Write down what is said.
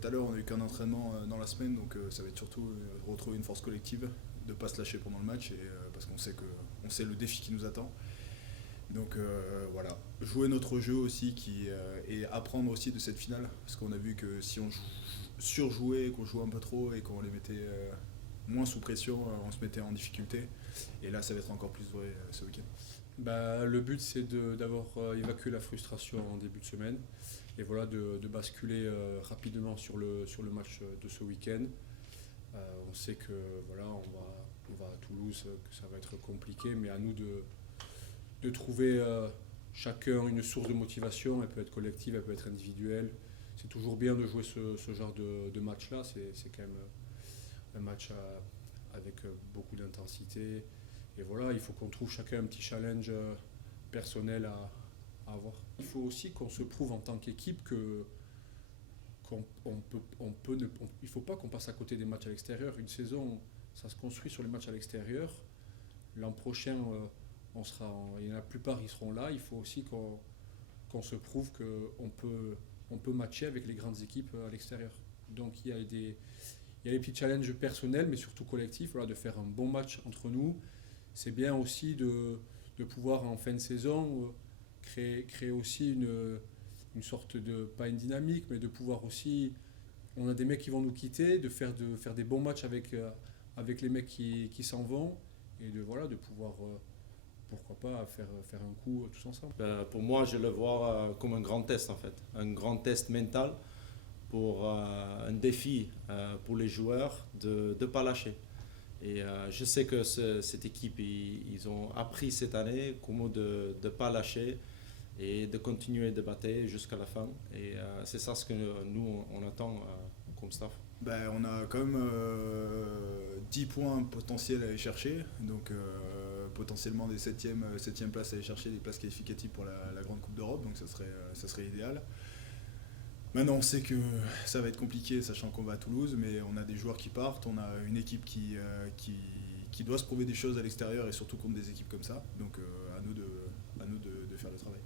tout à l'heure, on n'a eu qu'un entraînement dans la semaine, donc ça va être surtout retrouver une force collective, de ne pas se lâcher pendant le match, parce qu'on sait le défi qui nous attend. Donc voilà, jouer notre jeu aussi et apprendre aussi de cette finale, parce qu'on a vu que si on surjouait, qu'on jouait un peu trop et qu'on les mettait moins sous pression, on se mettait en difficulté. Et là, ça va être encore plus vrai ce week-end. Bah, le but c'est d'avoir évacué la frustration en début de semaine et voilà de basculer rapidement sur le match de ce week-end. On sait que voilà on va à Toulouse, que ça va être compliqué, mais à nous de trouver chacun une source de motivation. Elle peut être collective, elle peut être individuelle. C'est toujours bien de jouer ce genre de match-là. C'est quand même un match avec beaucoup d'intensité. Et voilà, il faut qu'on trouve chacun un petit challenge personnel à avoir. Il faut aussi qu'on se prouve en tant qu'équipe que il ne faut pas qu'on passe à côté des matchs à l'extérieur. Une saison, ça se construit sur les matchs à l'extérieur. L'an prochain, la plupart ils seront là. Il faut aussi qu'on se prouve on peut matcher avec les grandes équipes à l'extérieur. Donc il y a des petits challenges personnels, mais surtout collectifs, voilà, de faire un bon match entre nous. C'est bien aussi de pouvoir en fin de saison créer aussi une sorte de, pas une dynamique, mais de pouvoir aussi, on a des mecs qui vont nous quitter, de faire des bons matchs avec les mecs qui s'en vont, et voilà, de pouvoir, pourquoi pas, faire un coup tous ensemble. Pour moi, je le vois comme un grand test en fait, un grand test mental pour un défi pour les joueurs de ne pas lâcher. Et je sais que cette équipe, ils ont appris cette année comment de ne pas lâcher et de continuer de battre jusqu'à la fin. Et c'est ça ce que nous, on attend comme staff. Ben, on a quand même 10 points potentiels à aller chercher, donc potentiellement des 7e places à aller chercher, des places qualificatives pour la Grande Coupe d'Europe, donc ça serait idéal. Maintenant, on sait que ça va être compliqué, sachant qu'on va à Toulouse, mais on a des joueurs qui partent, on a une équipe qui doit se prouver des choses à l'extérieur et surtout contre des équipes comme ça. Donc à nous de faire le travail.